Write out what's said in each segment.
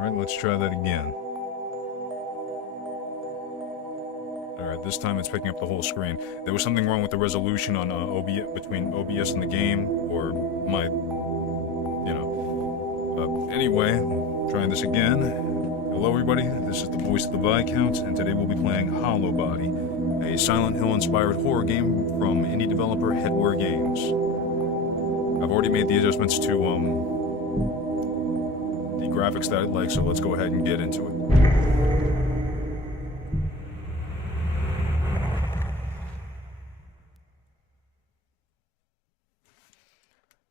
Alright, let's try that again. Alright, this time it's picking up the whole screen. There was something wrong with the resolution on between OBS and the game, or my, you know. Anyway, trying this again. Hello everybody, this is the voice of the Viscount, and today we'll be playing Hollowbody, a Silent Hill-inspired horror game from indie developer Headwear Games. I've already made the adjustments to, the graphics that I'd like, so let's go ahead and get into it.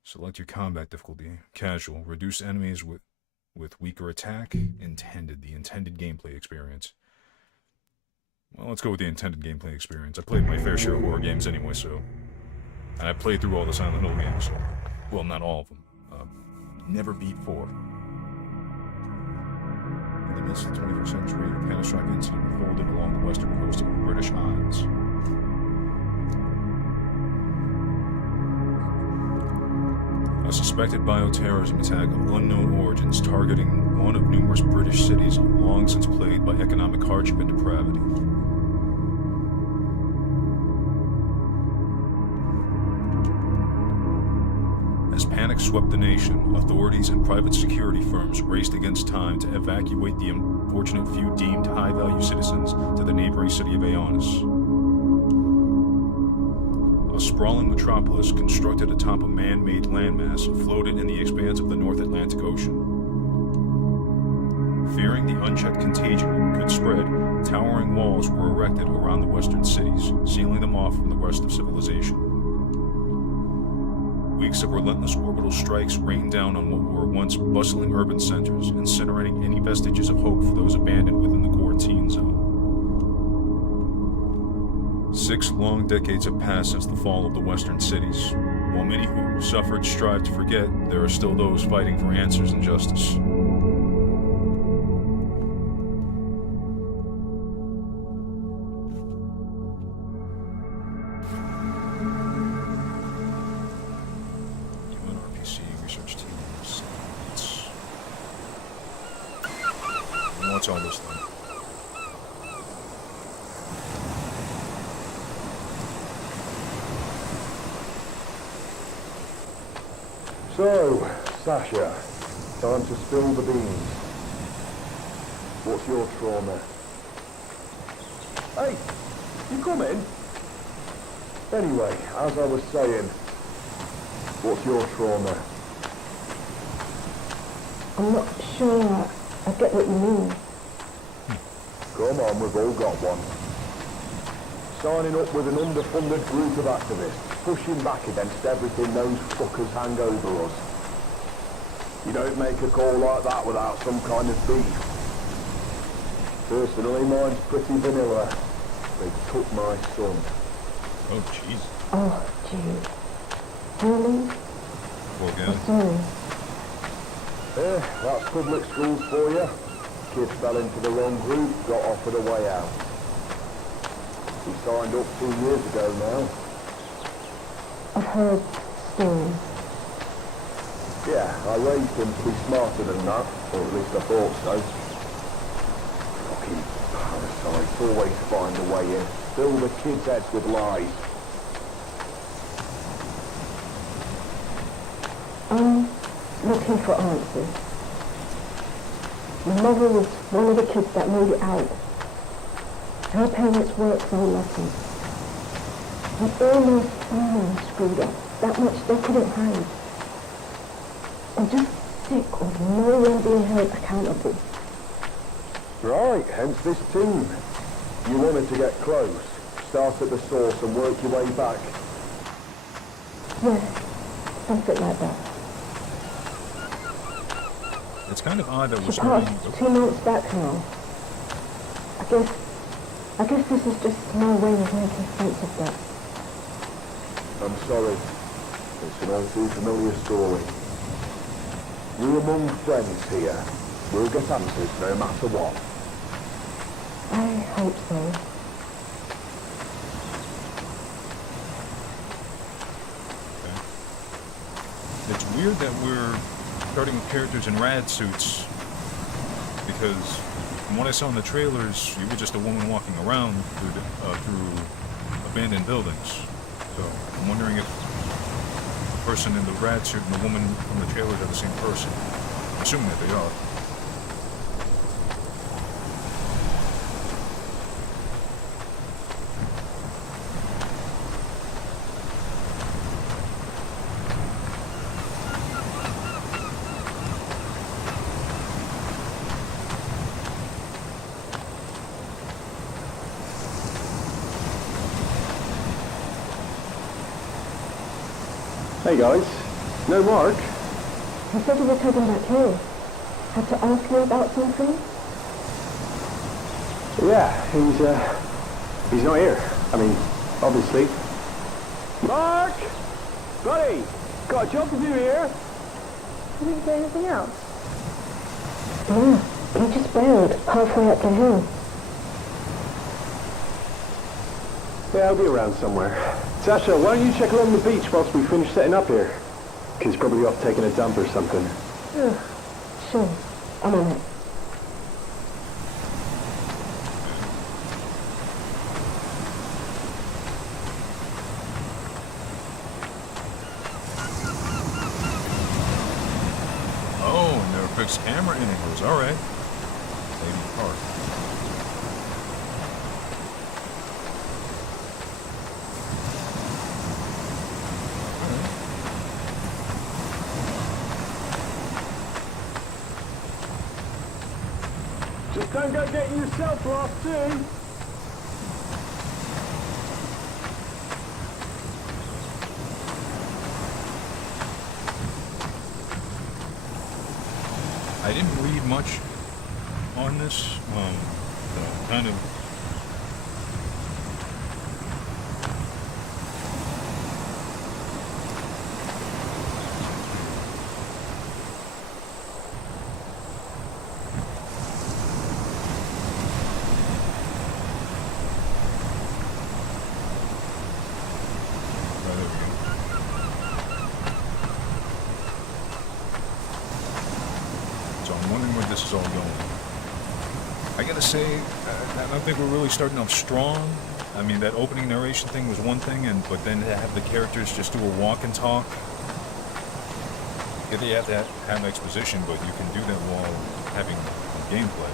Select your combat difficulty. Casual. Reduce enemies with weaker attack. Intended. The intended gameplay experience. Well, let's go with the intended gameplay experience. I played my fair share of horror games anyway, so... And I played through all the Silent Hill games, so... Well, not all of them. Never beat 4. In the midst of the 21st century, a catastrophic incident unfolded along the western coast of the British Isles. A suspected bioterrorism attack of unknown origins targeting one of numerous British cities long since plagued by economic hardship and depravity. As panic swept the nation, authorities and private security firms raced against time to evacuate the unfortunate few deemed high-value citizens to the neighboring city of Aonis. A sprawling metropolis constructed atop a man-made landmass floated in the expanse of the North Atlantic Ocean. Fearing the unchecked contagion could spread, towering walls were erected around the western cities, sealing them off from the rest of civilization. Weeks of relentless orbital strikes rained down on what were once bustling urban centers, incinerating any vestiges of hope for those abandoned within the quarantine zone. 6 long decades have passed since the fall of the western cities. While many who suffered strive to forget, there are still those fighting for answers and justice. Human RPC research team. What's all this thing? So, Sasha, time to spill the beans. What's your trauma? Hey, you come in? Anyway, as I was saying, what's your trauma? I'm not sure I get what you mean. Come on, we've all got one. Signing up with an underfunded group of activists, pushing back against everything those fuckers hang over us. You don't make a call like that without some kind of beef. Personally, mine's pretty vanilla. They took my son. Oh, jeez. Oh, gee. Really? Poor guy. I'm sorry. That's public schools for you. Kid fell into the wrong group, got offered a way out. He signed up 2 years ago now. I've heard stories. Yeah, I raised him to be smarter than that, or at least I thought so. Fucking parasites always find a way in. Fill the kids' heads with lies. I'm looking for answers. My mother was one of the kids that made it out. Her parents worked for nothing. And all their family screwed up. That much they couldn't hide. I'm just sick of no one being held accountable. Right, hence this team. You wanted to get close, start at the source and work your way back. Yeah, something like that. It's kind of odd that we're She starting... passed 2 months back now. I guess this is just my way of making sense of that. I'm sorry. It's an all too familiar story. We're among friends here. We'll get answers no matter what. I hope so. It's weird that we're starting with characters in rad suits because from what I saw in the trailers, you were just a woman walking around through abandoned buildings. So I'm wondering if the person in the rat suit and the woman from the trailers are the same person. I'm assuming that they are. Hey guys, no Mark? He said you were talking about you. Had to ask you about something? Yeah, he's not here. I mean, obviously. Mark! Buddy! Got a job to do here? You didn't do anything else? Yeah, he just bailed halfway up the hill. Yeah, I'll be around somewhere. Sasha, why don't you check along the beach whilst we finish setting up here? He's probably off taking a dump or something. Sure, I'm on it. Oh, and there are fixed camera angles. All right. Lady Park. Just don't go getting yourself lost too. I didn't read much on this. So kind of. This is all going. I gotta say, I don't think we're really starting off strong. I mean, that opening narration thing was one thing, but then to have the characters just do a walk and talk. Yeah, they have to have exposition, but you can do that while having gameplay.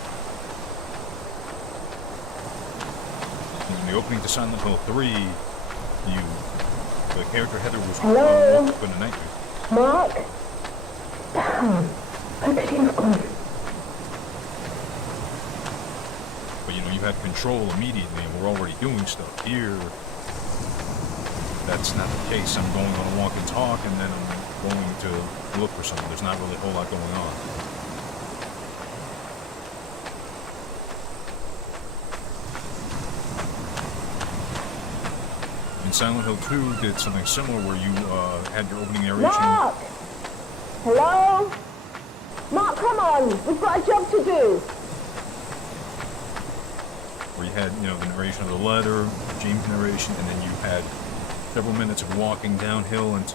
In the opening to Silent Hill 3, the character Heather was Hello? up in a nightmare. Mark? Damn, where could he have gone? But you had control immediately, and we're already doing stuff. Here, that's not the case. I'm going on a walk and talk, and then I'm going to look for something. There's not really a whole lot going on. In Silent Hill 2 did something similar where you had your opening narration. Mark! Hello? Mark, come on! We've got a job to do! Where you had, the narration of the letter, James' narration, and then you had several minutes of walking downhill and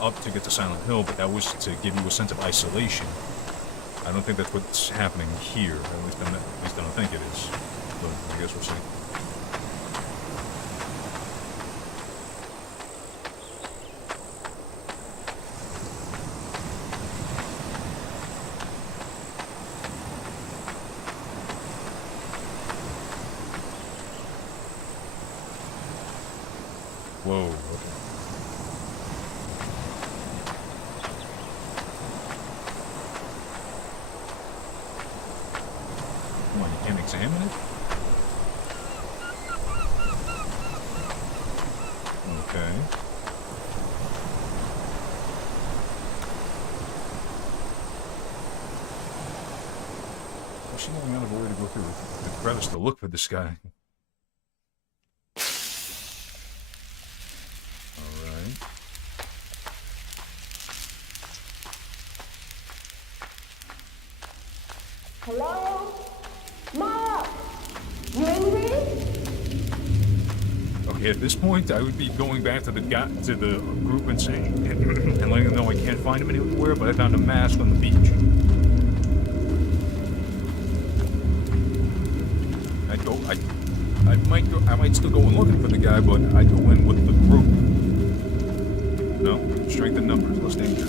up to get to Silent Hill, but that was to give you a sense of isolation. I don't think that's what's happening here. At least I don't think it is. But I guess we'll see. Whoa, okay. Come on, you can't examine it? Okay. What's she going out of her way to go through the crevice to look for this guy? Hello? Mark! You in here? Okay, at this point, I would be going back to the group and saying, and letting them know I can't find him anywhere, but I found a mask on the beach. I might still go in looking for the guy, but I go in with the group. No, strength in numbers, less danger.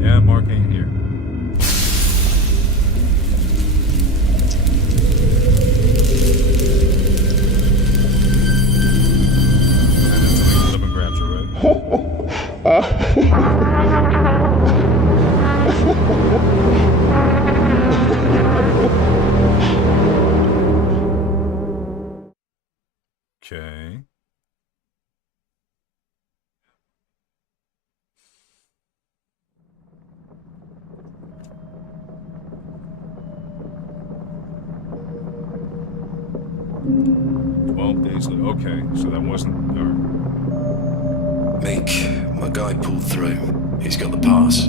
Yeah, Mark ain't here. And then grabs her, Okay. Days later. Okay, so that wasn't. Meek, my guy pulled through. He's got the pass.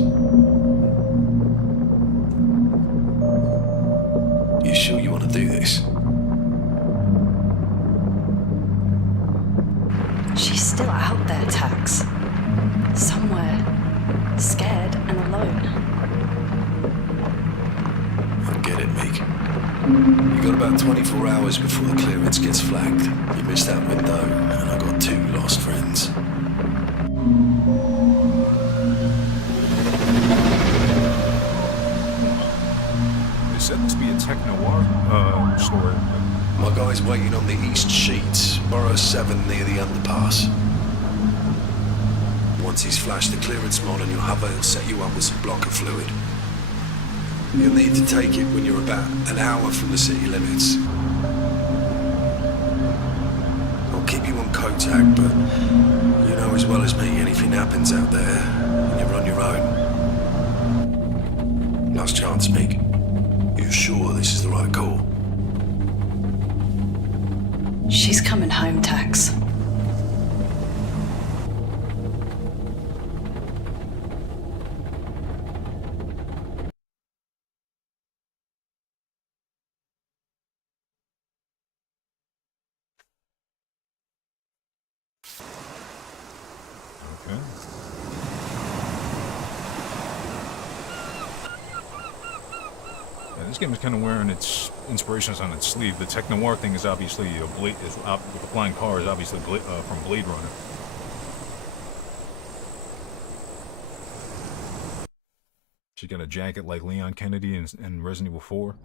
You sure you want to do this? She's still out there, Tax. Somewhere. Scared and alone. I get it, Meek. You got about 24 hours before the clearance gets flagged. You missed that window, and I got 2 lost friends. They said this be a tech-noir story. My guy's waiting on the east sheets, Borough 7 near the underpass. Once he's flashed the clearance mod on your hover, he'll set you up with some blocker fluid. You'll need to take it when you're about an hour from the city limits. I'll keep you on contact, but you know as well as me, anything happens out there, and you're on your own. Last chance, Meek. You sure this is the right call? She's coming home, Tax. Okay. Yeah, this game is kind of wearing its inspirations on its sleeve. The tech-noir thing is obviously with the flying car is obviously from Blade Runner. She got a jacket like Leon Kennedy in Resident Evil 4.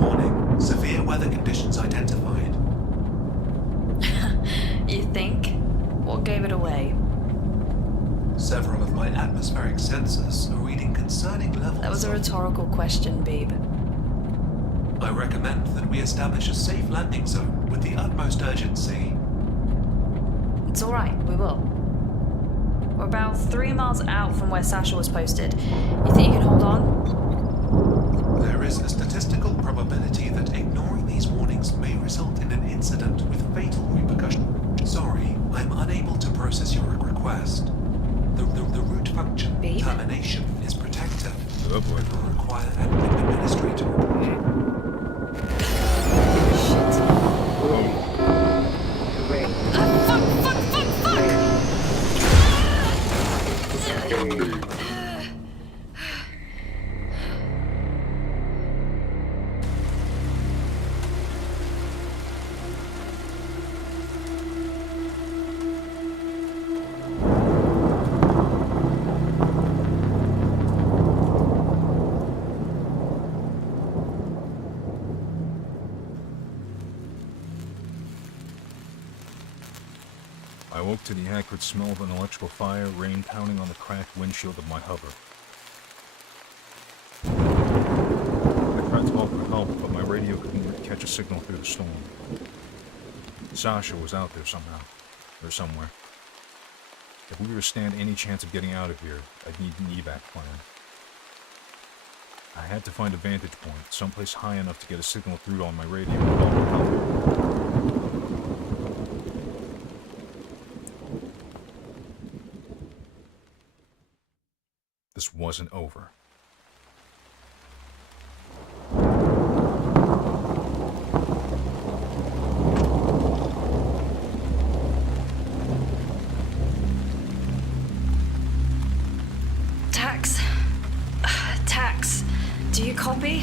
Warning. Severe weather conditions identified. You think? What gave it away? Several of my atmospheric sensors are reading concerning levels. That was a rhetorical question, Beeb. I recommend that we establish a safe landing zone with the utmost urgency. It's alright, we will. We're about 3 miles out from where Sasha was posted. You think you can hold on? There is a statistical probability that ignoring these warnings may result in an incident with fatal repercussions. Sorry, I'm unable to process your request. The root function Beep? termination is protected. Oh boy. It will require an administrator. I woke to the acrid smell of an electrical fire, rain pounding on the cracked windshield of my hover. I tried to call for help, but my radio couldn't catch a signal through the storm. Sasha was out there somehow, or somewhere. If we were to stand any chance of getting out of here, I'd need an evac plan. I had to find a vantage point, someplace high enough to get a signal through on my radio and call for help. wasn't over. Tax, do you copy?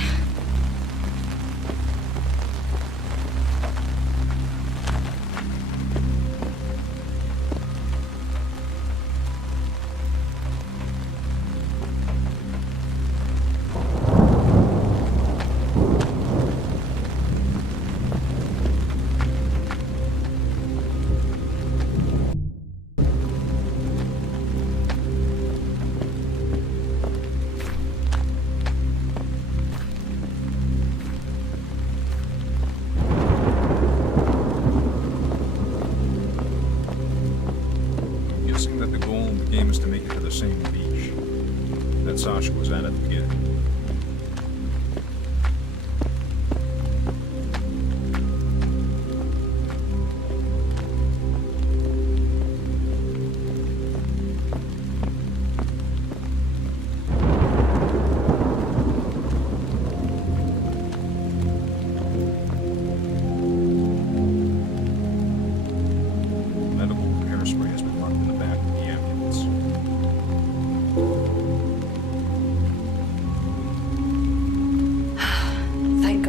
That the goal of the game is to make it to the same beach that Sasha was at the beginning.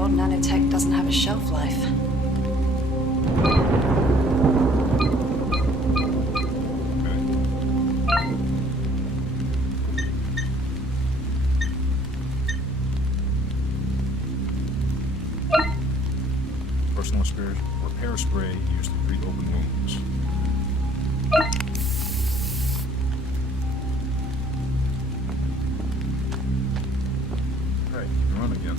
Nanotech doesn't have a shelf life. Personal repair spray used to treat open wounds. Alright, run again.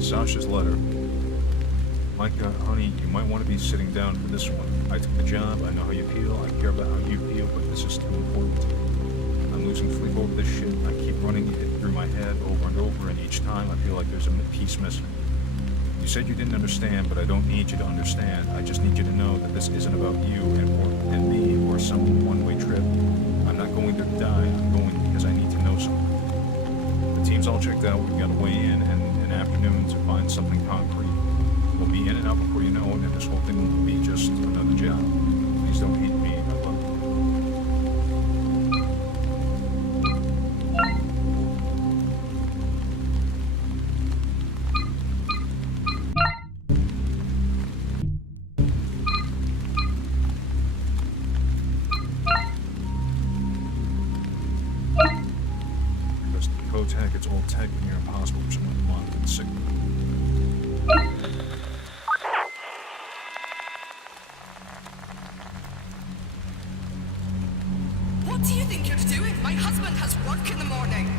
Sasha's letter. Micah, honey, you might want to be sitting down for this one. I took the job, I know how you feel, I care about how you feel, but this is too important. I'm losing sleep over this shit. I keep running it through my head over and over, and each time I feel like there's a piece missing. You said you didn't understand, but I don't need you to understand. I just need you to know that this isn't about you and me or some one-way trip. I'm not going to die, I'm going because I need to know something. The team's all checked out, we've got to weigh in and an afternoon to find something concrete. We'll be in and out before you know it, and this whole thing will be just another job. Please don't hate me, I love you. Because the code tag, it's old tech and near impossible for someone to monitor the signal. What do you think you're doing? My husband has work in the morning.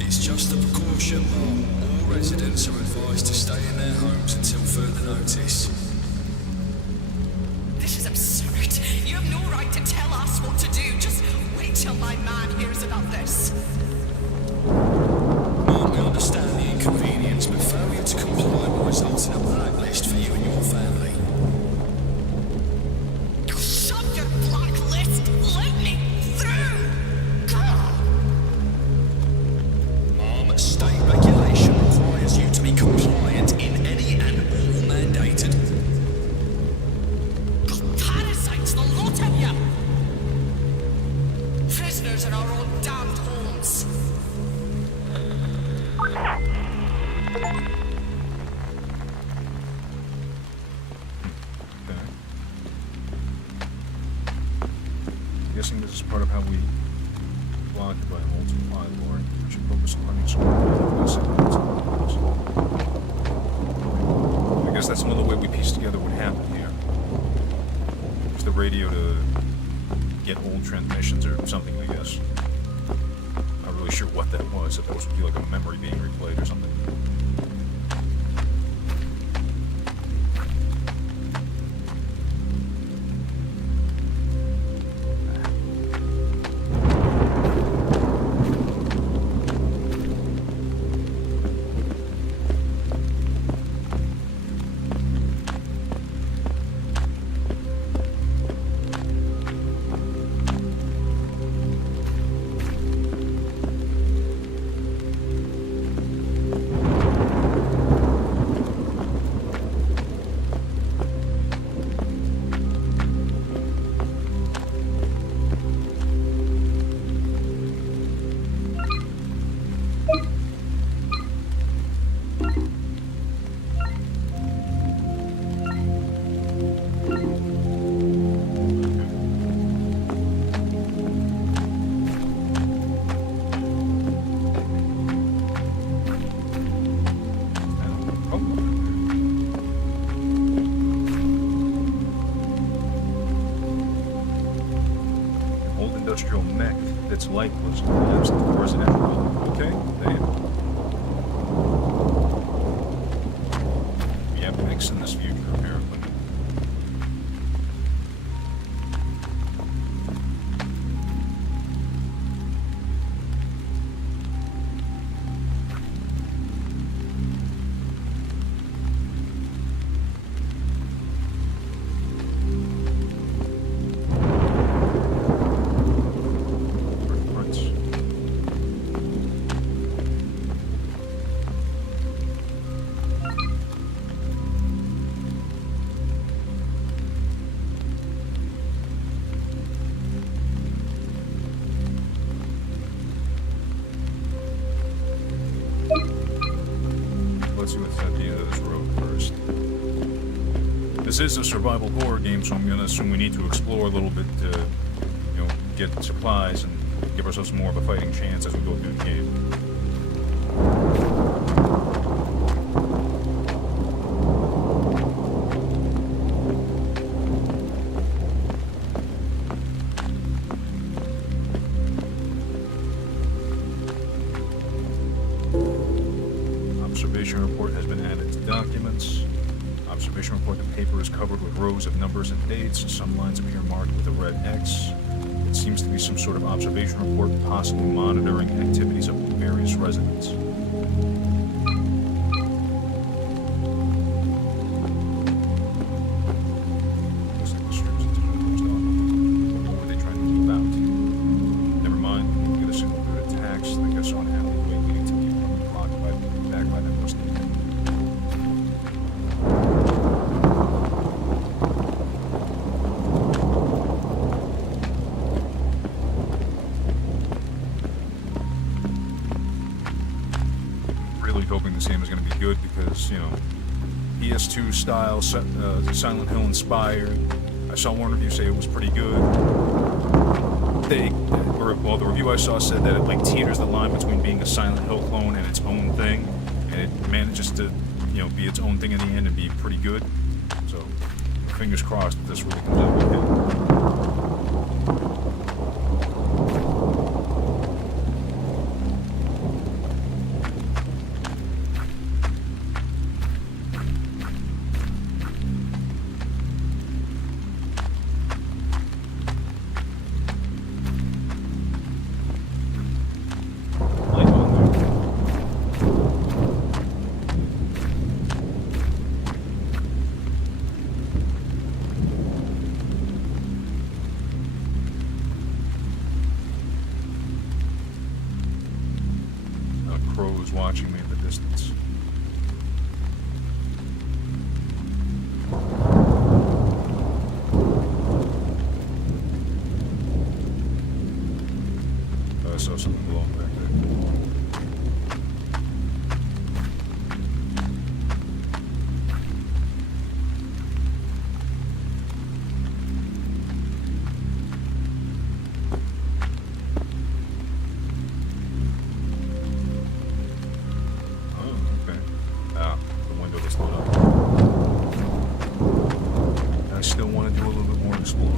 It's just a precaution, Mom. All residents are advised to stay in their homes until further notice. This is absurd. You have no right to tell us what to do. Just wait till my man hears about this. Mom, we understand the inconvenience, but failure to comply will result in a blacklist for you and your family. Shut your blacklist! Let me through! Mom, state regulation requires you to be compliant in any and all mandated. Parasites, the lot of you! Prisoners in our own damned homes. guessing this is part of how we block it by an old supply lord. We should focus on running some I guess that's another way we piece together what happened here. Use the radio to get old transmissions or something, I guess. Not really sure what that was. If it was like a memory being replayed or something. Industrial mech that's light was collapsed at the residential building. Okay, damn. We have mechs in this future, apparently. Let's see what's at the end of this road first. This is a survival horror game, so I'm going to assume we need to explore a little bit to, you know, get supplies and give ourselves more of a fighting chance as we go through the game. Observation report has been added to documents. Observation report, the paper is covered with rows of numbers and dates. Some lines appear marked with a red X. It seems to be some sort of observation report, possibly monitoring activities of various residents. Looks like the strips of time goes on. What were they trying to keep out? Never mind. I'm gonna assume they're attacks. I think I saw an alleyway leading to the blocked back by that Mustang. Really hoping this game is going to be good because, you know, PS2 style, Silent Hill inspired. I saw one review say it was pretty good. Well, the review I saw said that it like teeters the line between being a Silent Hill clone and its own thing, and it manages to, you know, be its own thing in the end and be pretty good. So, fingers crossed that this really comes out okay. explore.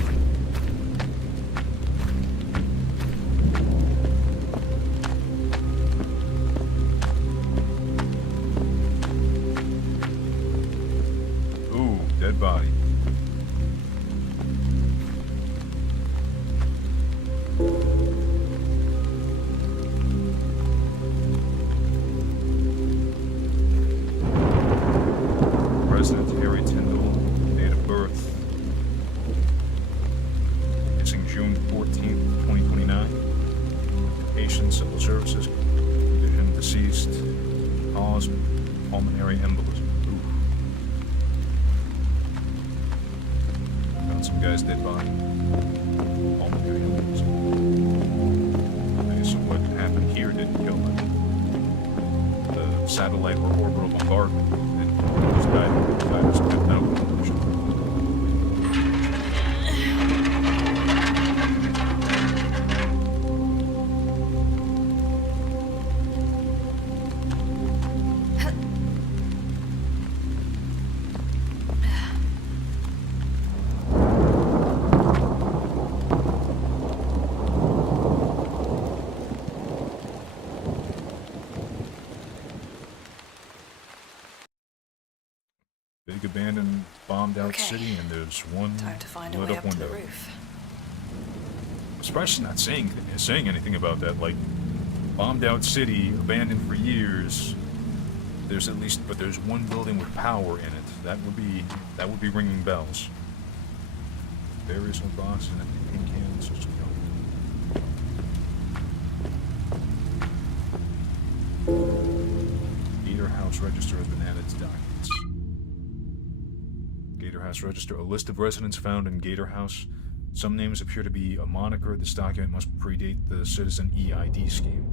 Ooh, dead body. President Harry Tyndall, date of birth, missing June 14th, 2029. Patient, civil services, condition deceased, cause pulmonary embolism. Ooh. Found some guy's dead body. Pulmonary embolism. Okay, so what happened here didn't kill him. The satellite or orbital bombardment. Just died of some kind of medical condition. Big abandoned, bombed out Okay. city, and there's one Time to find a lit way up up to the window. roof. Especially not saying anything about that. Like, bombed out city, abandoned for years. There's one building with power in it. That would be ringing bells. Various old boxes and empty paint cans. Just, Gator House Register has been added to documents. Gator House Register, a list of residents found in Gator House. Some names appear to be a moniker. This document must predate the Citizen EID scheme.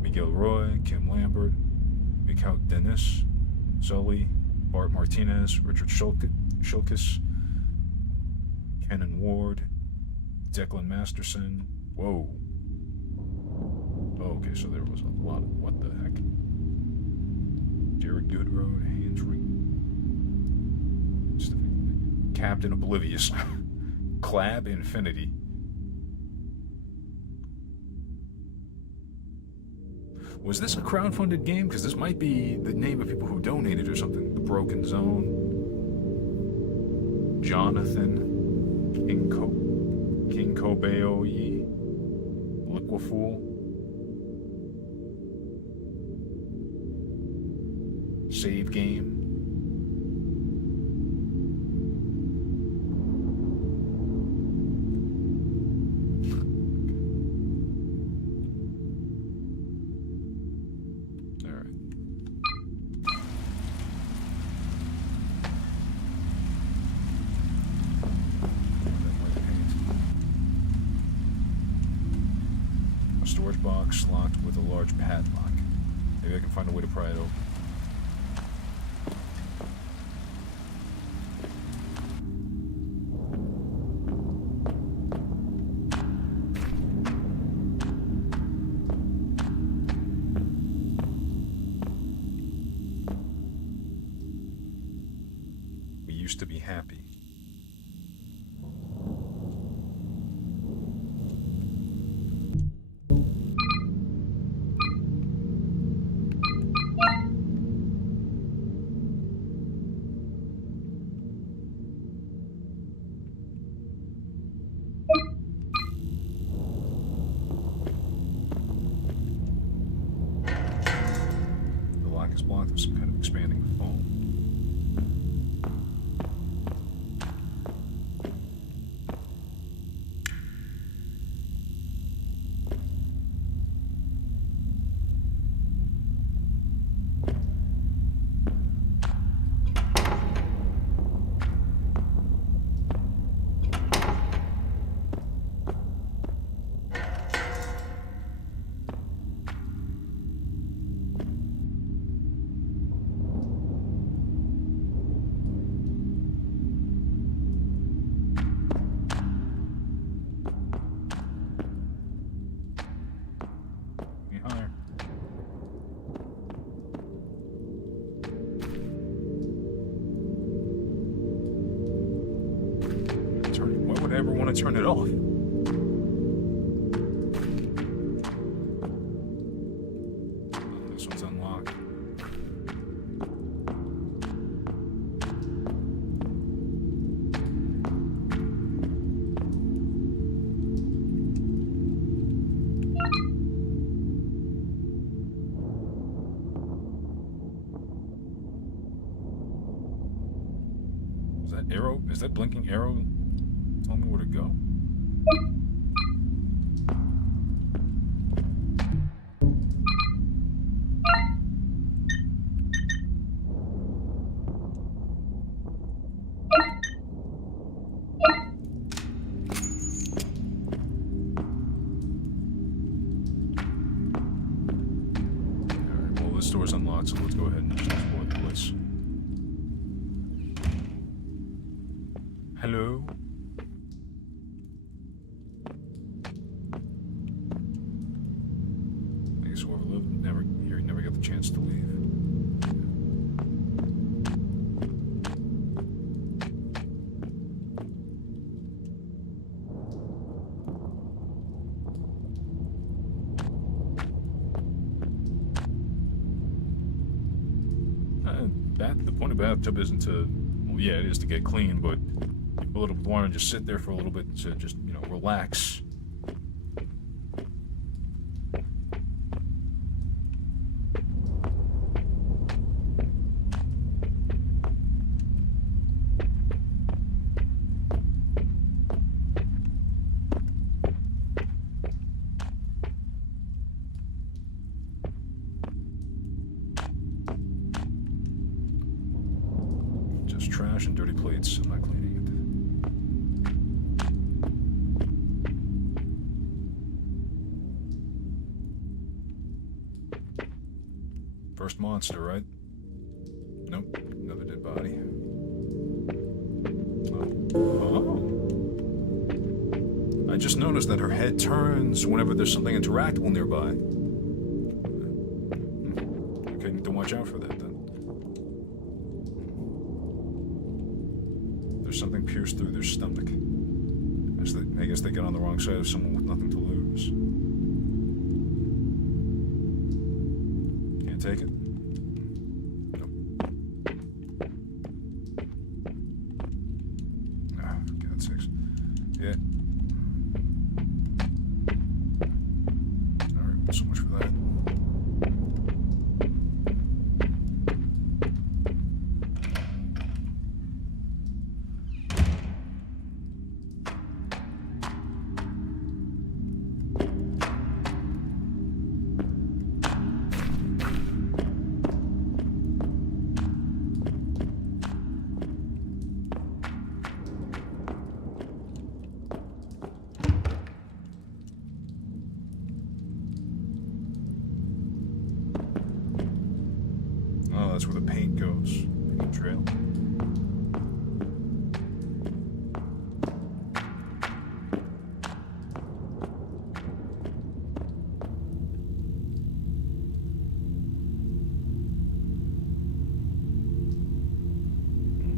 Miguel Roy, Kim Lambert, Mikhail Denis, Sully, Bart Martinez, Richard Shulkis, Kenan Ward, Declan Masterson. Whoa. Okay, so there was a lot of what the heck. Jared Goodroad, Haynes Reed, Captain Oblivious, Clab Infinity. Was this a crowdfunded game? Because this might be the name of people who donated or something. The Broken Zone, Jonathan, King Kobeoyi, Liquifool, Save Game. Storage box locked with a large padlock. Maybe I can find a way to pry it open. We used to be happy. Is blocked with some kind of expanding foam. I ever want to turn it off? Oh, this one's unlocked. Is that arrow? Is that blinking arrow telling me where to go? Alright, well this door's unlocked, so let's go ahead and just explore the place. Hello? I guess whoever lived never got the chance to leave. The point of bathtub isn't to, well, yeah, it is to get clean, but you fill it up with water and just sit there for a little bit to just, you know, relax. Just trash and dirty plates. I'm not cleaning it. First monster, right? Nope. Another dead body. Oh. I just noticed that her head turns whenever there's something interactable nearby. Okay, need to watch out for that then. There's something pierced through their stomach. I guess they got on the wrong side of someone with nothing to lose. Can't take it? Nope. Ah, for God's sakes. Yeah. Alright, well, so much for that. Oh, that's where the paint goes. Paint trail.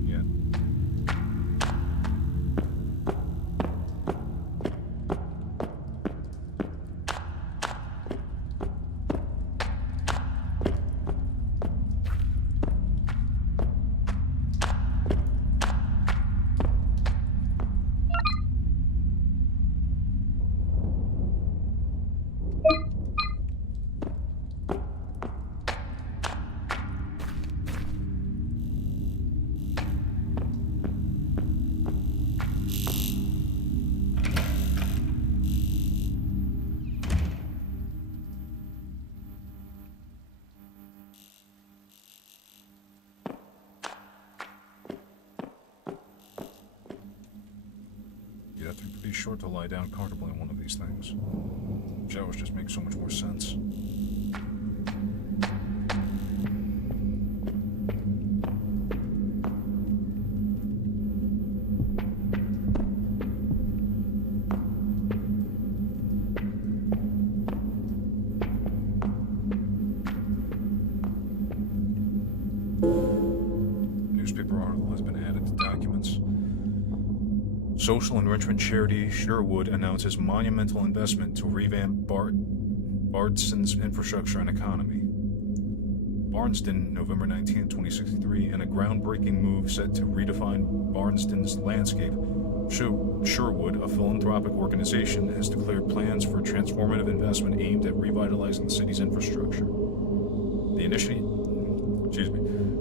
Yeah. You'd have to be pretty short to lie down comfortably in one of these things. Showers just make so much more sense. Newspaper article has been added to documents. Social enrichment charity Sherwood announces monumental investment to revamp Bardston's infrastructure and economy. Barnston, November 19, 2063, in a groundbreaking move set to redefine Barnston's landscape, Sherwood, a philanthropic organization, has declared plans for transformative investment aimed at revitalizing the city's infrastructure.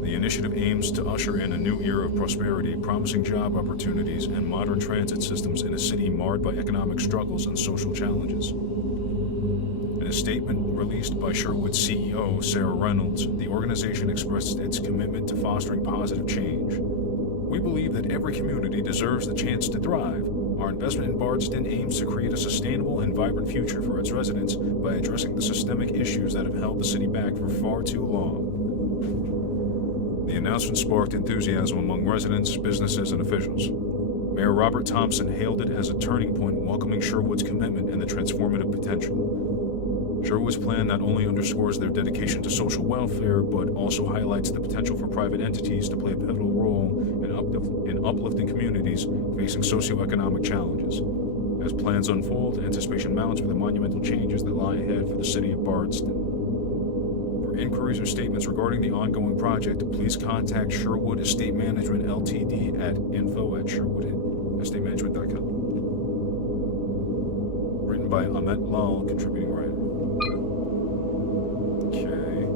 The initiative aims to usher in a new era of prosperity, promising job opportunities, and modern transit systems in a city marred by economic struggles and social challenges. In a statement released by Sherwood's CEO, Sarah Reynolds, the organization expressed its commitment to fostering positive change. We believe that every community deserves the chance to thrive. Our investment in Bardston aims to create a sustainable and vibrant future for its residents by addressing the systemic issues that have held the city back for far too long. The announcement sparked enthusiasm among residents, businesses, and officials. Mayor Robert Thompson hailed it as a turning point, welcoming Sherwood's commitment and the transformative potential. Sherwood's plan not only underscores their dedication to social welfare, but also highlights the potential for private entities to play a pivotal role in uplifting communities facing socioeconomic challenges. As plans unfold, anticipation mounts for the monumental changes that lie ahead for the city of Bardston. For inquiries or statements regarding the ongoing project, please contact Sherwood Estate Management Ltd at info@sherwoodestatemanagement.com. Written by Ahmet Lal, contributing writer. Okay.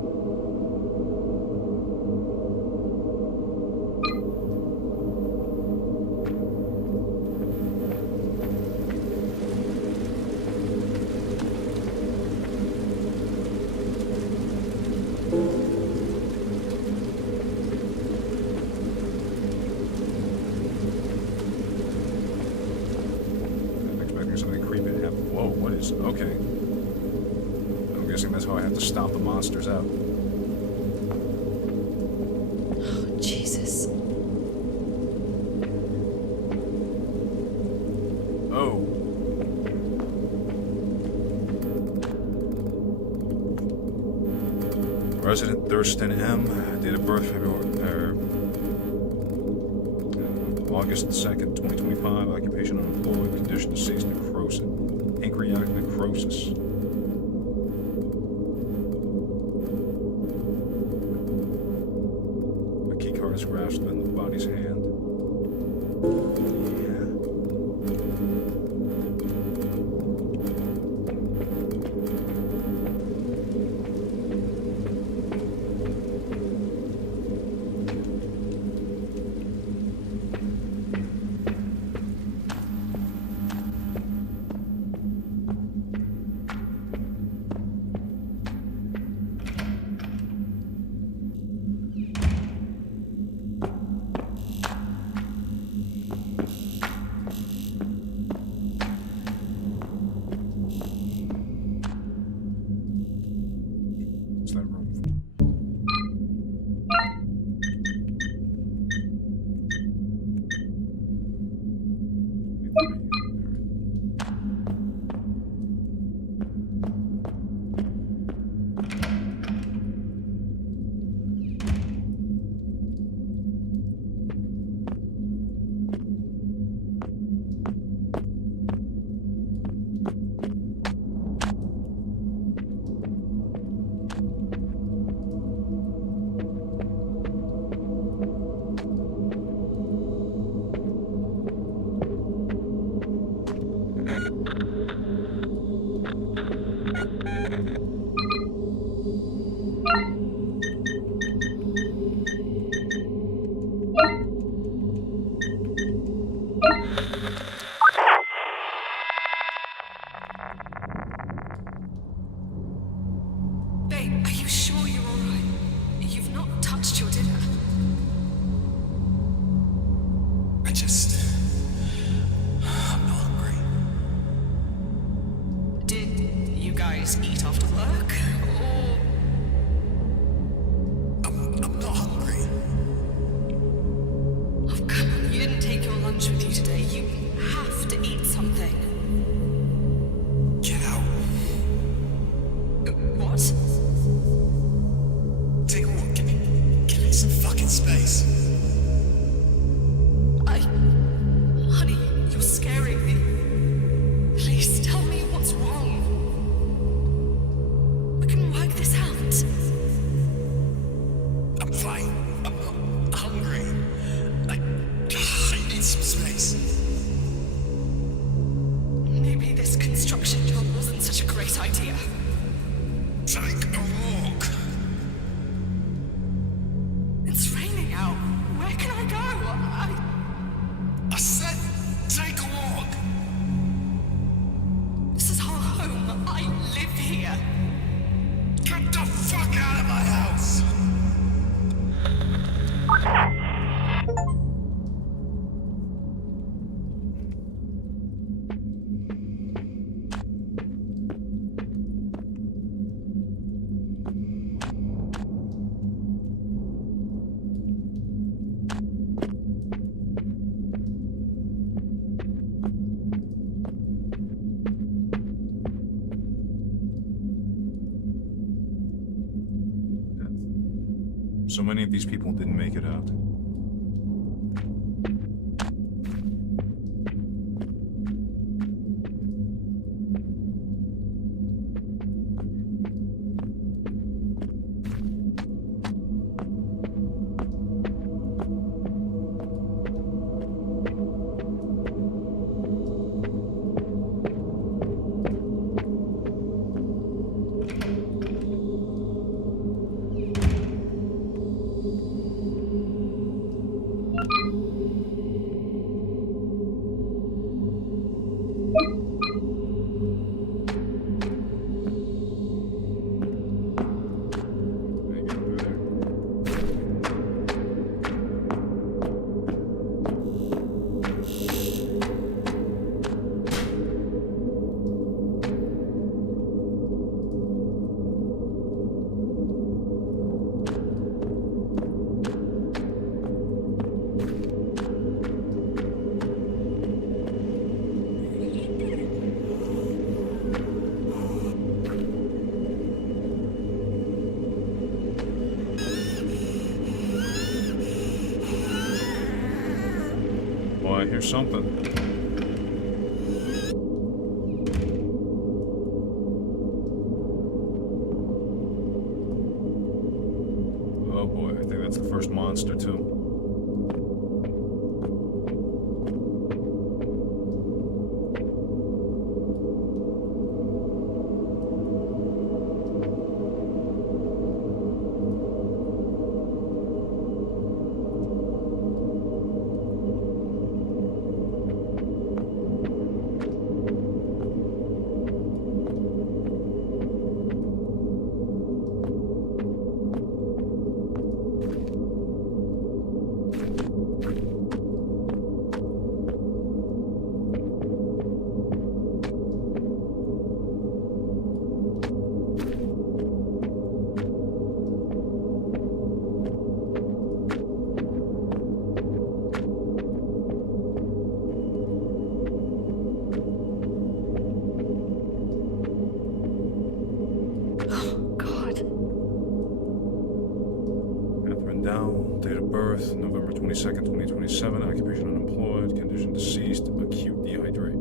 I'm expecting something creepy to happen. Whoa, what is... Okay. I'm guessing that's how I have to stop the monsters out. Oh, Jesus. Oh. Resident Thurston M. Date of birth August 2nd, 2025. Occupation unemployed. Condition deceased necrosis. Pancreatic necrosis. A key card is grasped in the body's hand. What's that room for? Babe, are you sure you're alright? You've not touched your dinner. I'm not hungry. Did you guys eat after work? Or... I'm not hungry. Oh, come on, you didn't take your lunch with you today. You have to eat something. Get out. What? Take a walk. Give me some fucking space. Honey, So many of these people didn't make it out. Oh, I hear something. Oh boy, I think that's the first monster too. Date of birth, November 22nd, 2027. Occupation unemployed. Condition deceased. Acute dehydration.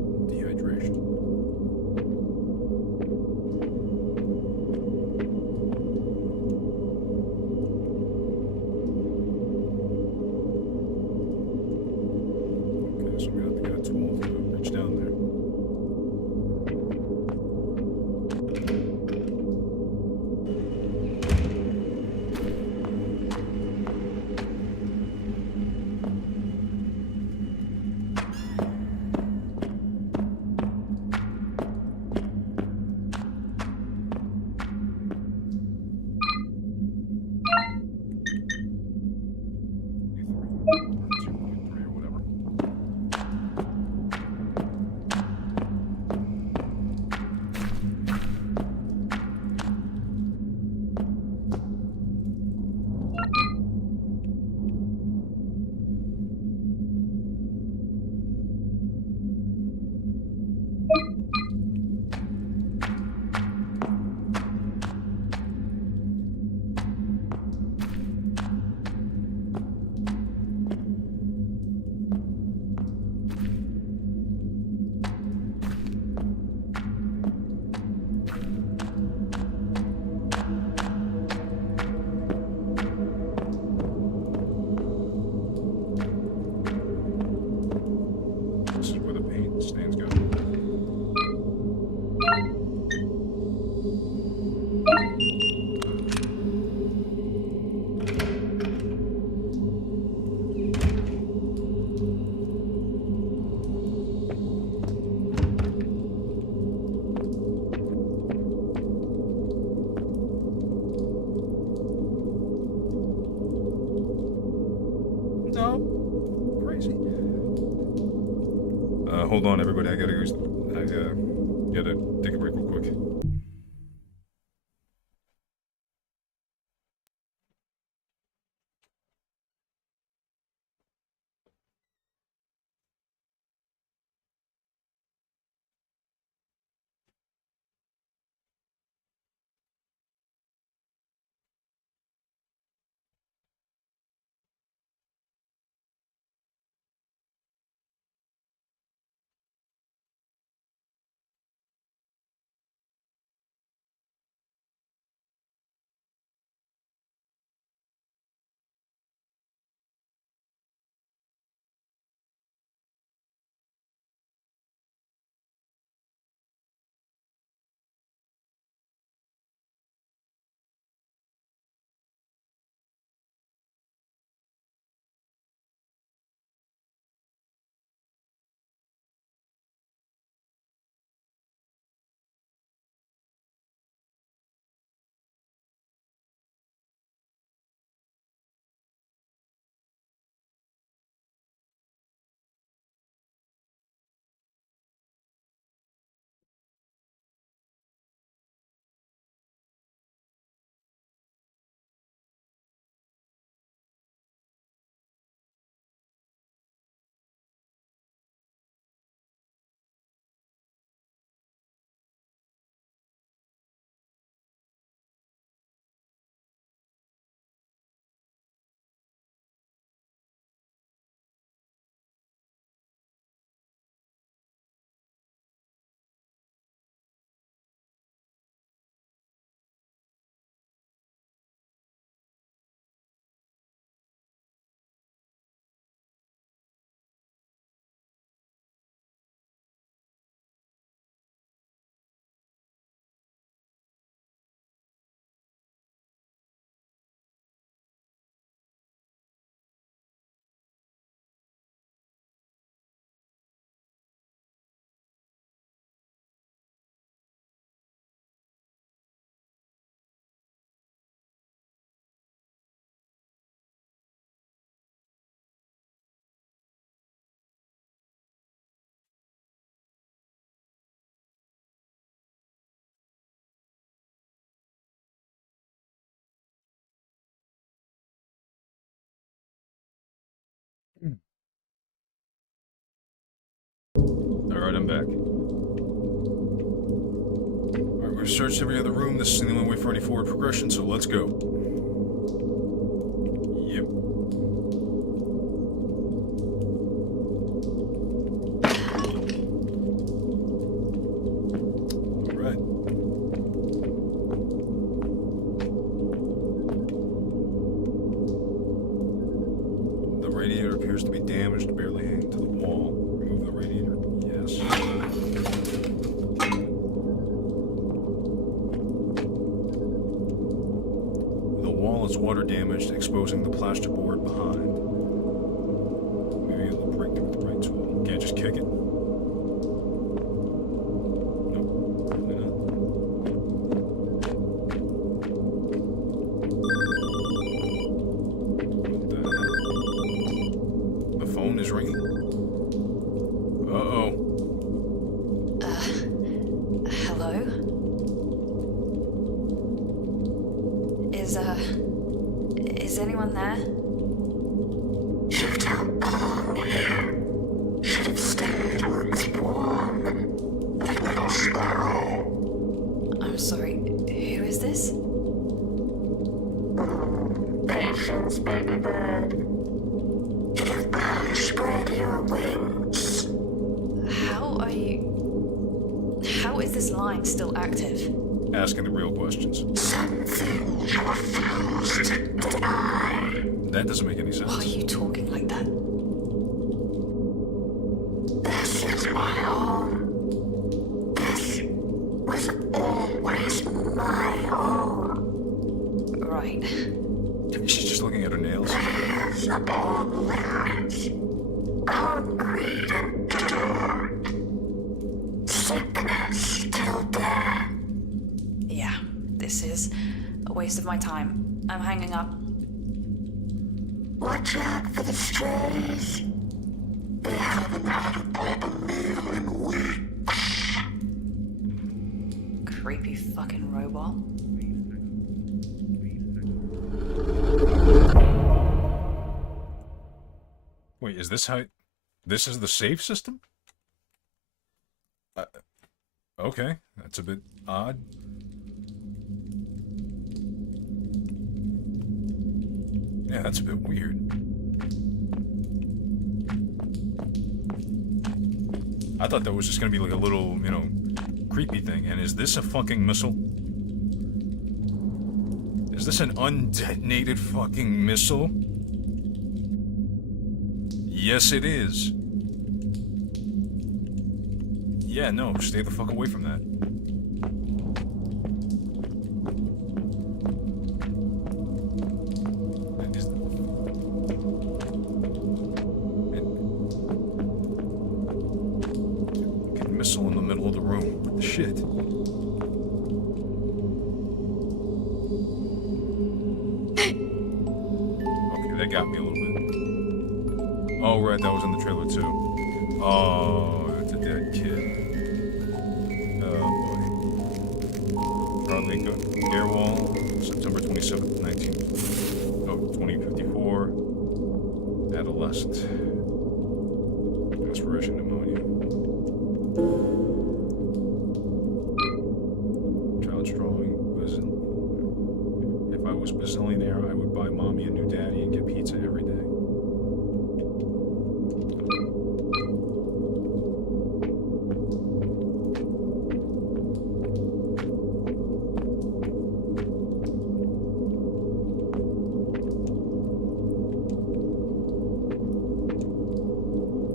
Okay, so we have to get a tool to reach down there. This is where the paint stains go. No, crazy. Hold on, everybody. I gotta take a break real quick. back. Alright, we've searched every other room. This is the only way for any forward progression, so let's go. Yep. Alright. The radiator appears to be damaged, barely hanging to the wall. Remove the radiator. Yes. The wall is water damaged, exposing the plasterboard behind. Maybe it'll break it with the right tool. Can't just kick it. Nope. Probably not. What the hell? The phone is ringing. Uh-oh. Hello? Is anyone there? Should have gone here. Should have stayed where it's warm. Like little sparrow. I'm sorry, who is this? Patience, baby bird. You've barely spread your wings. How is this line still active? Asking the real questions. Something you refuse to deny. That doesn't make any Why are sense. you talking like that? This is my home. This was always my home. Right. She's just looking at her nails. Layers upon layers. Concrete and dirt. Sickness till death. Yeah, this is a waste of my time. I'm hanging up. Watch out for the strays. They haven't had a proper meal in weeks. Creepy fucking robot. Wait, is this how... This is the save system? Okay, that's a bit odd. Yeah, that's a bit weird. I thought that was just gonna be like a little, you know, creepy thing. And is this a fucking missile? Is this an undetonated fucking missile? Yes, it is. Yeah, no, stay the fuck away from that. Fucking missile in the middle of the room. What the shit? Okay, that got me a little bit. Oh, right, that was in the trailer too. Oh, it's a dead kid. Oh boy. Probably Garewall, September 27th, 2054. Adolescent. Aspiration pneumonia. Child's drawing. If I was bazillionaire, I would buy mommy a new daddy and get pizza every day.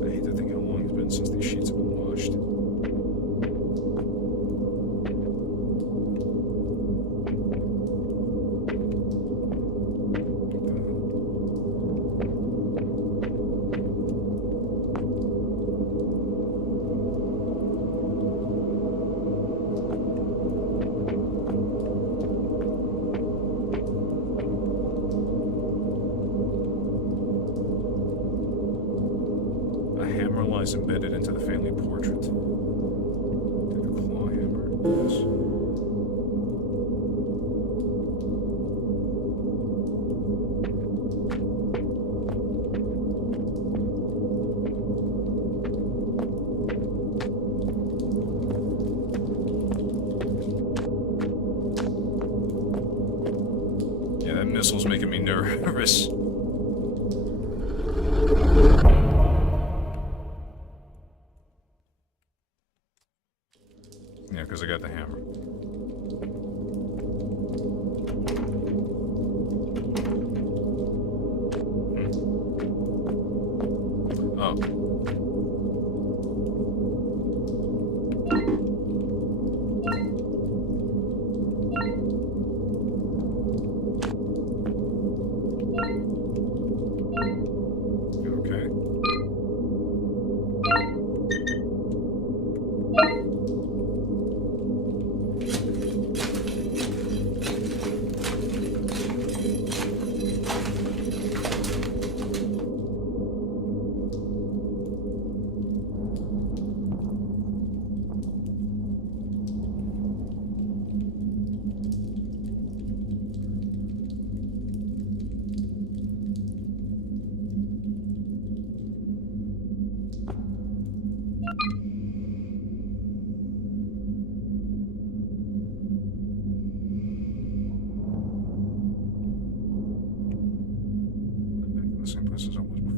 I hate to think how long it's been since these sheets have been washed. A hammer lies embedded into the family portrait. Take a claw hammer. Yes. nervous. Yeah, because I got the hammer. Oh. Okay. The same place as I was before.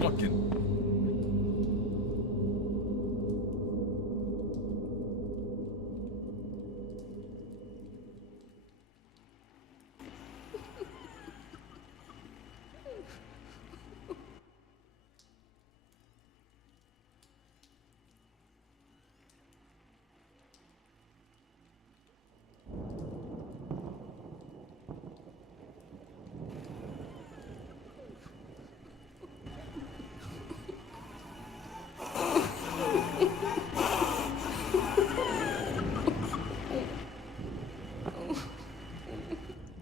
Fucking.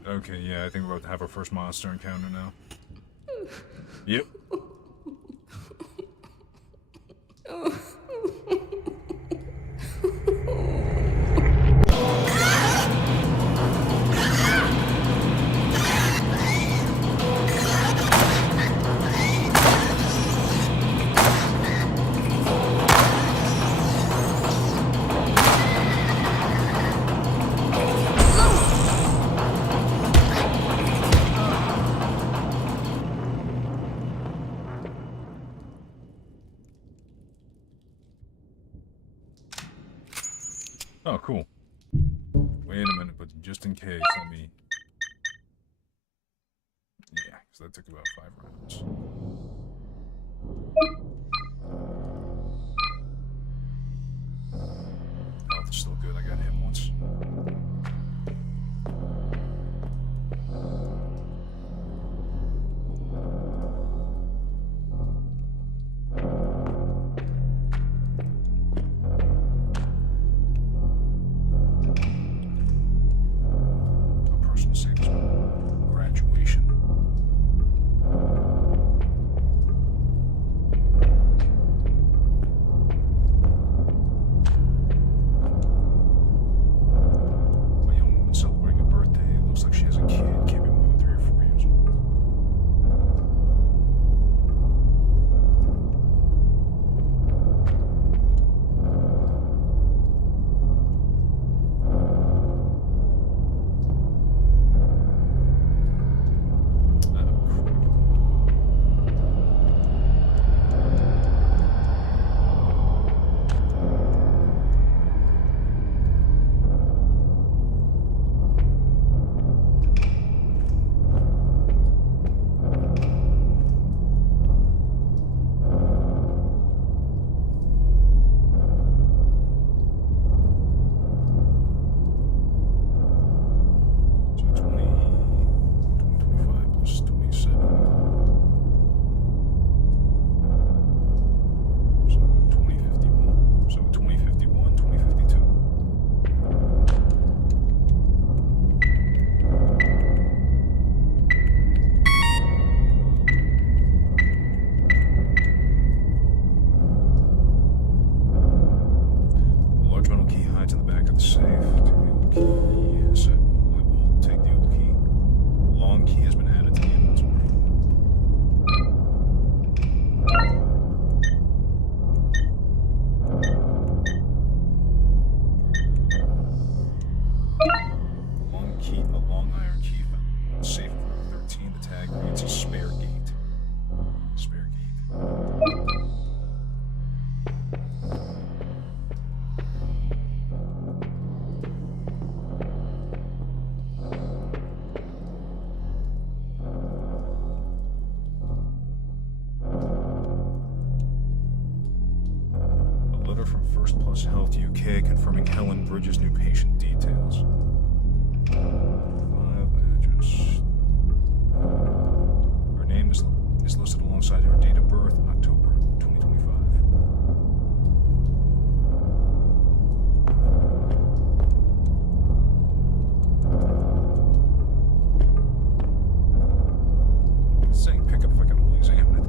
Okay, yeah, I think we're about to have our first monster encounter now. Yep. Oh, cool. Wait a minute, but just in case, let me... Yeah, because that took about 5 rounds. Health is still good, I got hit once. Graduation. A long iron key found. Safe room 13. The tag reads a spare gate. Spare gate. A letter from First Plus Health UK confirming Helen Bridges' new patient details. 5 address. Her name is listed alongside her date of birth, October 2025. It's saying pick up if I can only examine it.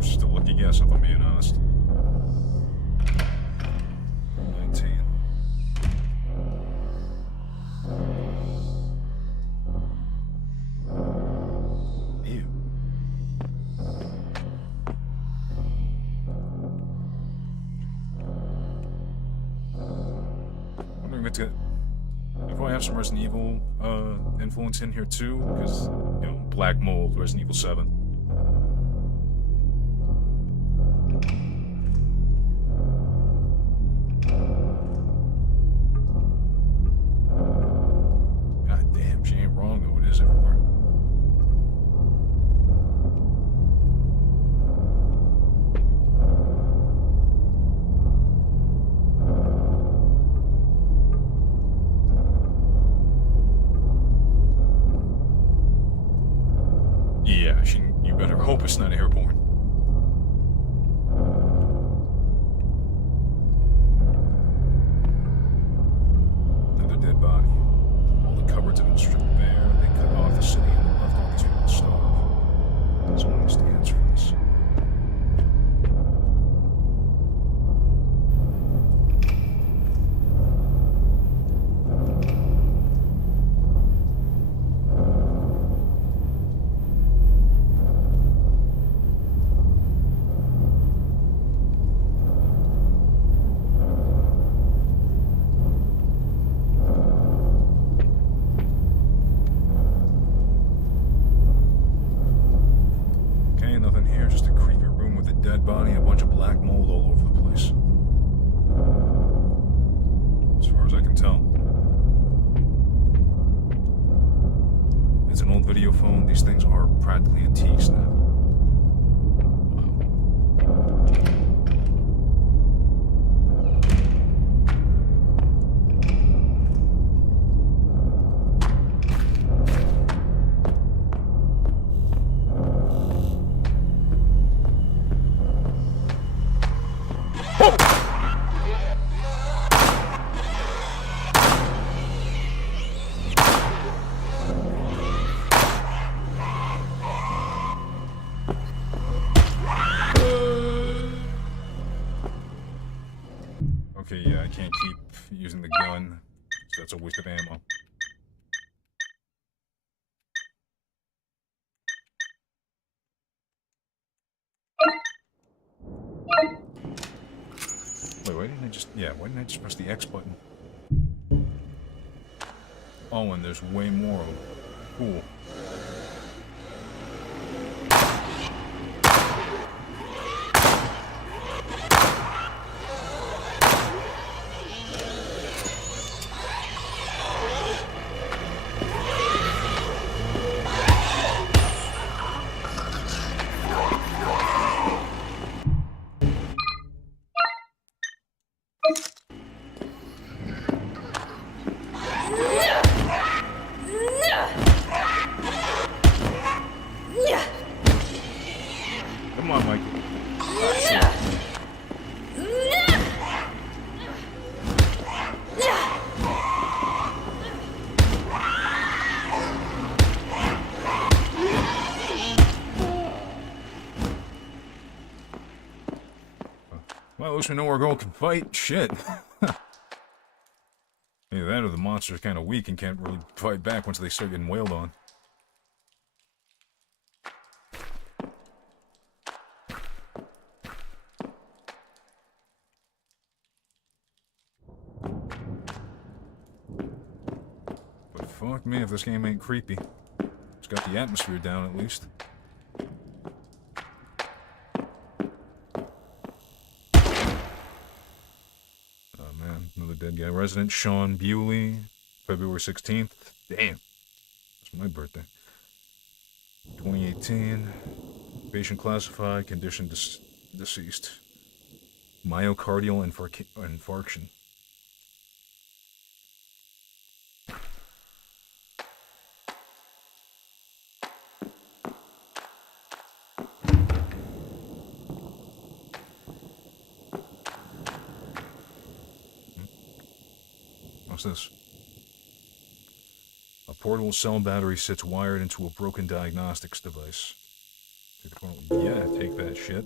Just a lucky guess, if I'm being honest. 19. Ew. Wondering if I have some Resident Evil influence in here too, because you know, Black Mold, Resident Evil 7. God damn, she ain't wrong though, it is everywhere. Yeah, you better hope it's not airborne. Another dead body. All the cupboards have been stripped bare. They cut off the city and left all these people to starve. Someone needs to answer for this. Okay, nothing here. Just a creepy room with a dead body and a bunch of black mold all over the place. As far as I can tell. It's an old video phone. These things are practically antiques now. Wow. Okay, yeah, I can't keep using the gun. That's a waste of ammo. Wait, why didn't I just... Yeah, why didn't I just press the X button? Oh, and there's way more of them. Cool. Come on, Mike. Well, at least we know our girl can fight. Shit. Either that or the monster's kind of weak and can't really fight back once they start getting wailed on. But fuck me if this game ain't creepy. It's got the atmosphere down at least. Oh man, another dead guy. Resident Sean Bewley, February 16th. Damn. It's my birthday. 2018. Patient classified, condition deceased. Myocardial infarction. What's this? A portable cell battery sits wired into a broken diagnostics device. Yeah, take that shit.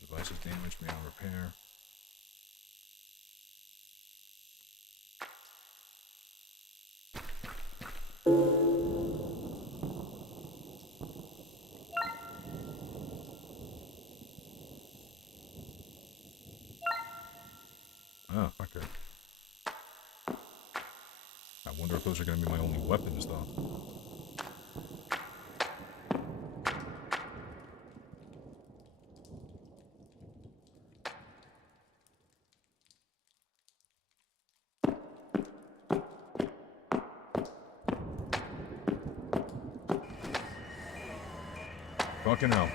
Device is damaged beyond repair. Oh, okay. I wonder if those are going to be my only weapons, though. Fucking hell.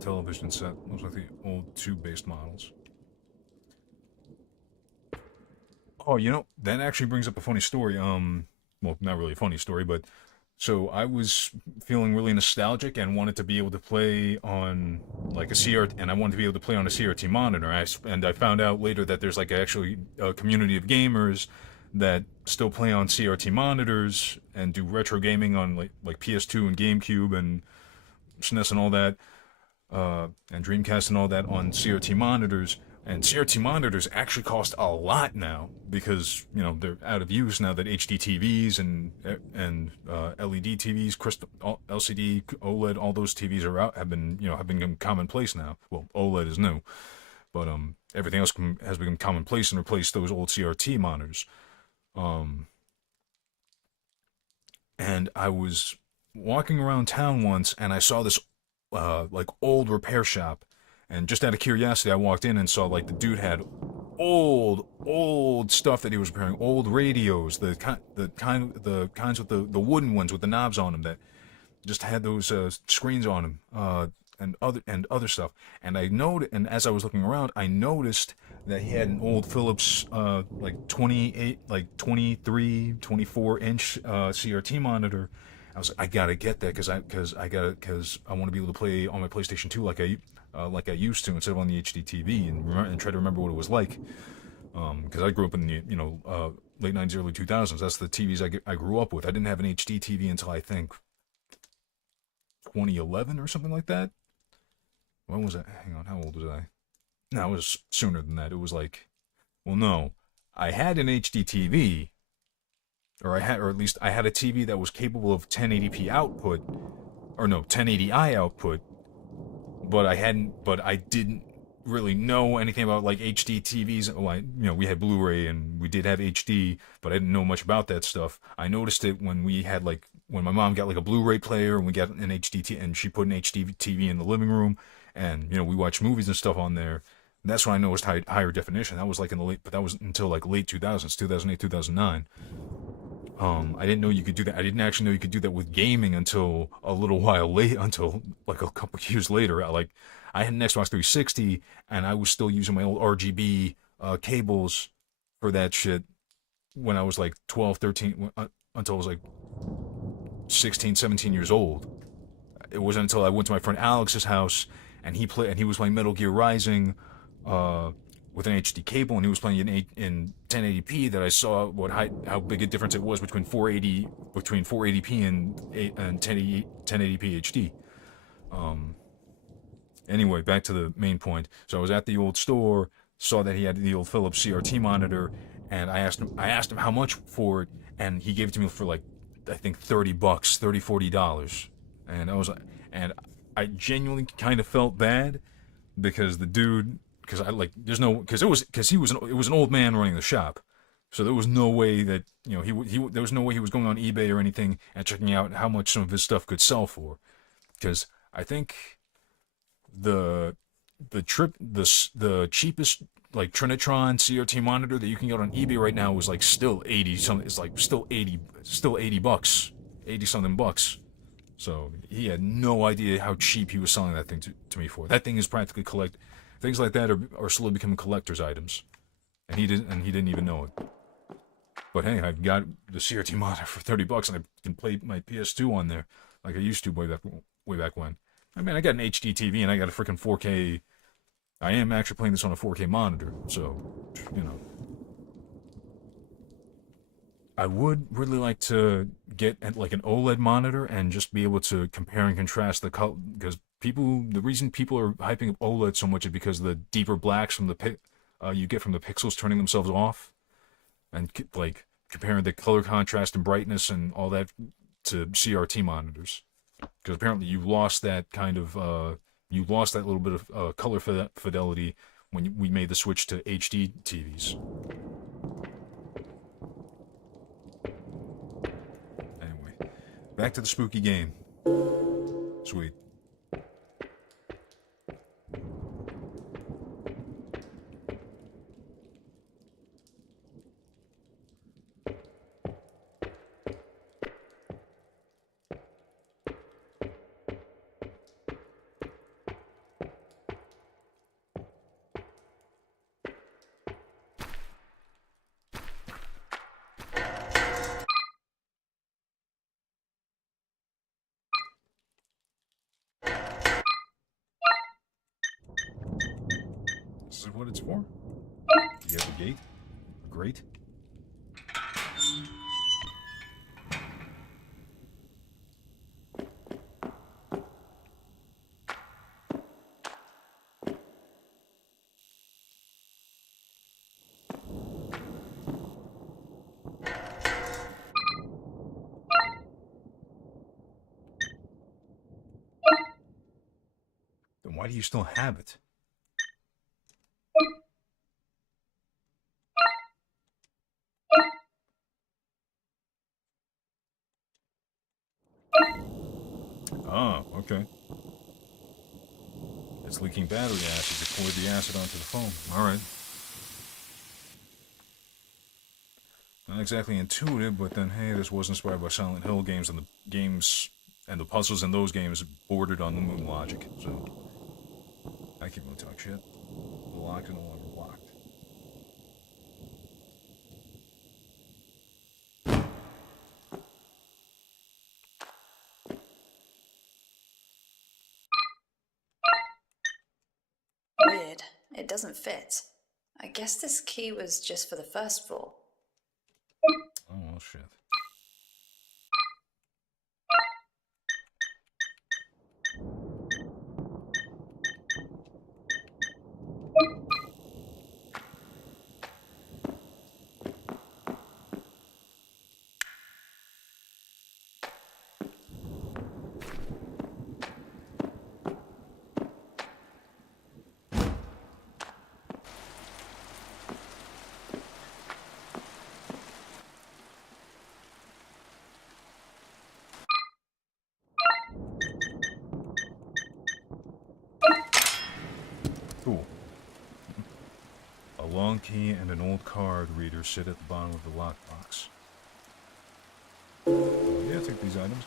Television set. Looks like the old tube-based models. Oh, you know, that actually brings up a funny story. Well, not really a funny story, but so I was feeling really nostalgic and wanted to be able to play on like a CRT, and I wanted to be able to play on a CRT monitor. And I found out later that there's like actually a community of gamers that still play on CRT monitors and do retro gaming on like PS2 and GameCube and SNES and all that. And Dreamcast and all that on CRT monitors, and CRT monitors actually cost a lot now because you know they're out of use now that HD TVs and LED TVs, crystal LCD, OLED, all those TVs are out have become commonplace now. Well, OLED is new, but everything else has become commonplace and replaced those old CRT monitors. And I was walking around town once and I saw this like old repair shop, and just out of curiosity I walked in and saw like the dude had old stuff that he was repairing, old radios, the kinds with the wooden ones with the knobs on them that just had those screens on them, and other stuff. And and as I was looking around, I noticed that he had an old Philips like 28, like 23, 24 inch CRT monitor. I was like, I gotta get that because I want to be able to play on my PlayStation 2 like I used to, instead of on the HD TV, and try to remember what it was like. Because I grew up in the late 90s, early 2000s. That's the TVs I grew up with. I didn't have an HD TV until I think 2011 or something like that. When was that? Hang on, how old was I? No, it was sooner than that. It was like, well, no, I had an HD TV, or at least I had a TV that was capable of 1080p output, or no, 1080i output, but I didn't really know anything about like HD TVs. Well, we had Blu-ray and we did have HD, but I didn't know much about that stuff. I noticed it when when my mom got like a Blu-ray player and we got an HD TV, and she put an HD TV in the living room, and we watched movies and stuff on there. And that's when I noticed higher definition. That was like but that was until like late 2000s, 2008, 2009. I didn't know you could do that. I didn't actually know you could do that with gaming until a little while late, until like a couple years later. I had an Xbox 360 and I was still using my old RGB cables for that shit when I was like 12, 13, until I was like 16, 17 years old. It wasn't until I went to my friend Alex's house and he was playing Metal Gear Rising with an HD cable, and he was playing in 1080p, that I saw how big a difference it was between 480p and 1080p HD. Anyway, back to the main point. So I was at the old store, saw that he had the old Philips CRT monitor, and I asked him how much for it, and he gave it to me for like, I think $30, $40. And I genuinely kind of felt bad because the dude, because it was an old man running the shop, so there was no way that there was no way he was going on eBay or anything and checking out how much some of his stuff could sell for, because I think the cheapest like Trinitron CRT monitor that you can get on eBay right now was like still 80 something. It's like still 80 bucks, 80 something bucks. So he had no idea how cheap he was selling that thing to me for. That thing is practically things like that are slowly becoming collector's items, and he didn't even know it. But hey, I got the CRT monitor for $30, and I can play my PS2 on there like I used to way back when. I mean, I got an HD TV and I got a freaking 4K. I am actually playing this on a 4K monitor, so I would really like to get like an OLED monitor and just be able to compare and contrast the color, because the reason people are hyping up OLED so much is because of the deeper blacks from you get from the pixels turning themselves off, and like comparing the color contrast and brightness and all that to CRT monitors, because apparently you lost that little bit of color fidelity when we made the switch to HD TVs. Anyway, back to the spooky game. Sweet. This is what it's for? You have a gate? Great. Then why do you still have it? Ah, okay. It's leaking battery acid. You poured the acid onto the foam. Alright. Not exactly intuitive, but then hey, this was inspired by Silent Hill games, and the games And the puzzles in those games bordered on the moon logic, so I can't really talk shit. The locked and no longer locked. Weird. It doesn't fit. I guess this key was just for the first floor. Oh, well, shit. Cool. A long key and an old card reader sit at the bottom of the lockbox. Yeah, take these items.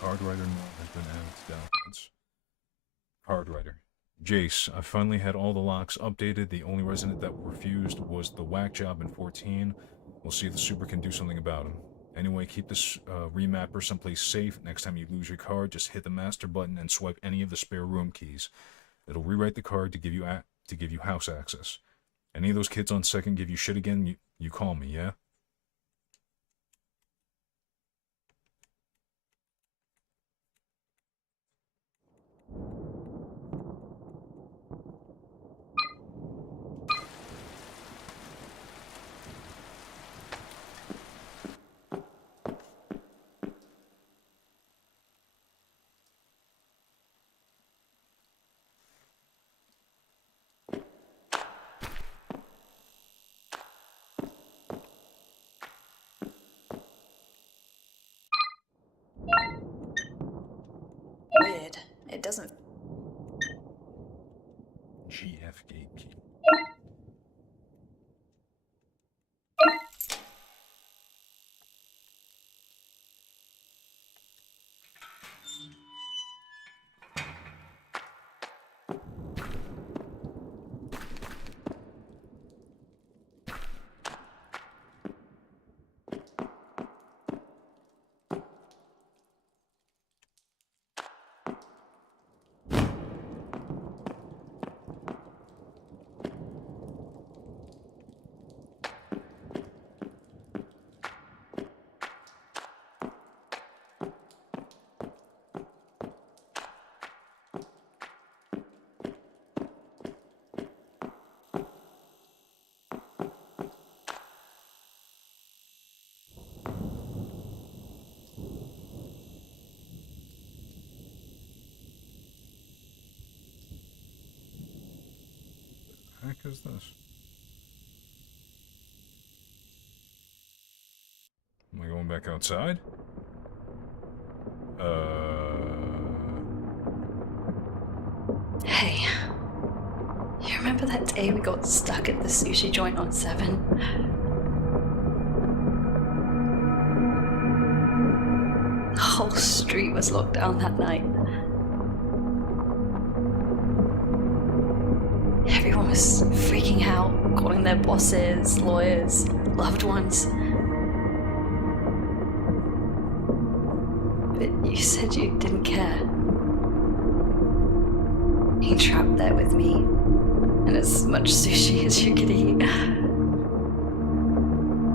Card writer note has been added to documents. Card writer. Jace, I finally had all the locks updated. The only resident that refused was the whack job in 14. We'll see if the super can do something about him. Anyway, keep this remapper someplace safe. Next time you lose your card, just hit the master button and swipe any of the spare room keys. It'll rewrite the card to give you house access. Any of those kids on second give you shit again, you call me, yeah? Weird. It doesn't... GF gate key. What the heck is this? Am I going back outside? Hey. You remember that day we got stuck at the sushi joint on 7? The whole street was locked down that night. Everyone was freaking out, calling their bosses, lawyers, loved ones. But you said you didn't care. You trapped there with me, and as much sushi as you could eat.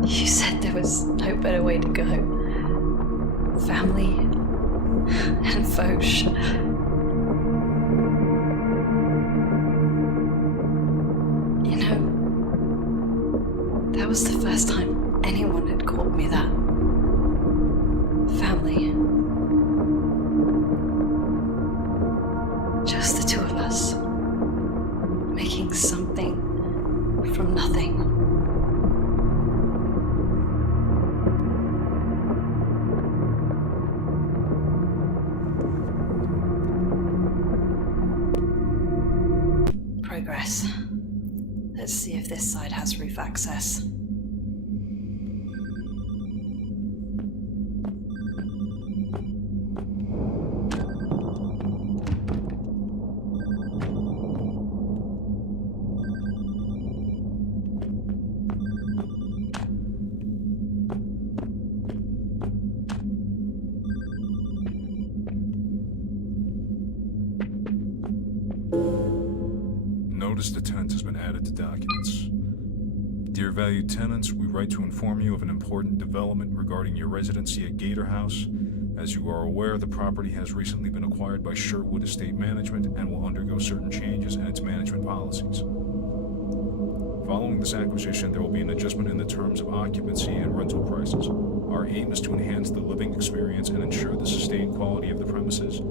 You said there was no better way to go. Family and Foch. You know, that was the first time anyone had called me that. Family. Just the two of us, making something from nothing. Progress. Let's see if this side has roof access. notice to tenants has been added to documents. Dear valued tenants, we write to inform you of an important development regarding your residency at Gator House. As you are aware, the property has recently been acquired by Sherwood Estate Management and will undergo certain changes in its management policies. Following this acquisition, there will be an adjustment in the terms of occupancy and rental prices. Our aim is to enhance the living experience and ensure the sustained quality of the premises.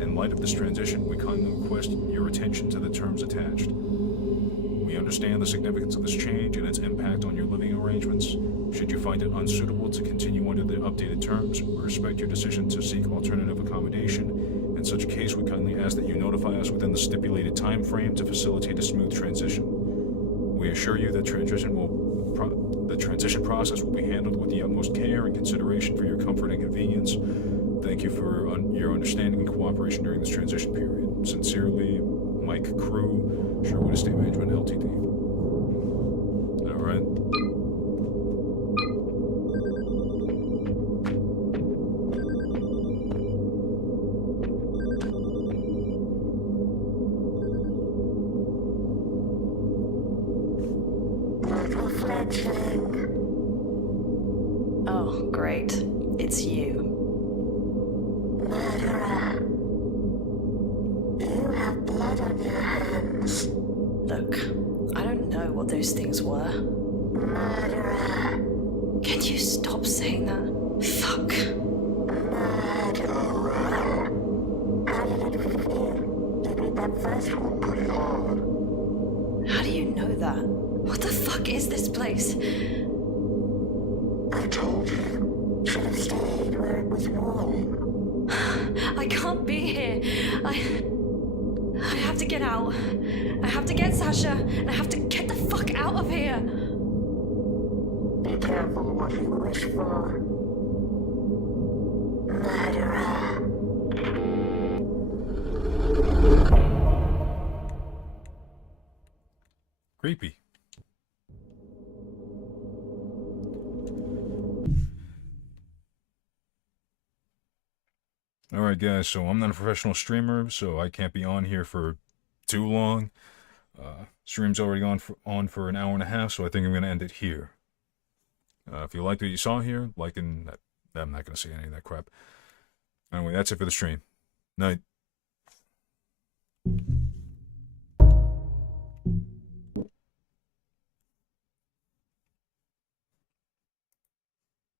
In light of this transition, we kindly request your attention to the terms attached. We understand the significance of this change and its impact on your living arrangements. Should you find it unsuitable to continue under the updated terms, we respect your decision to seek alternative accommodation. In such a case, we kindly ask that you notify us within the stipulated time frame to facilitate a smooth transition. We assure you that the transition process will be handled with the utmost care and consideration for your comfort and convenience. Thank you for your understanding and cooperation during this transition period. Sincerely, Mike Crew, Sherwood Estate Management Ltd. All right. Oh, great. It's you. Murderer. You have blood on your hands. Look, I don't know what those things were. Murderer. Can you stop saying that? Fuck. Murderer. How did it feel? You beat that first one pretty hard. How do you know that? What the fuck is this place? I told you. Should have stayed where it was warm. I can't be here. I have to get out. I have to get Sasha, and I have to get the fuck out of here. Be careful what you wish for. Murderer. Creepy. Alright guys, so I'm not a professional streamer, so I can't be on here for too long. Stream's already on for an hour and a half, so I think I'm going to end it here. If you liked what you saw here, I'm not going to say any of that crap. Anyway, that's it for the stream. Night.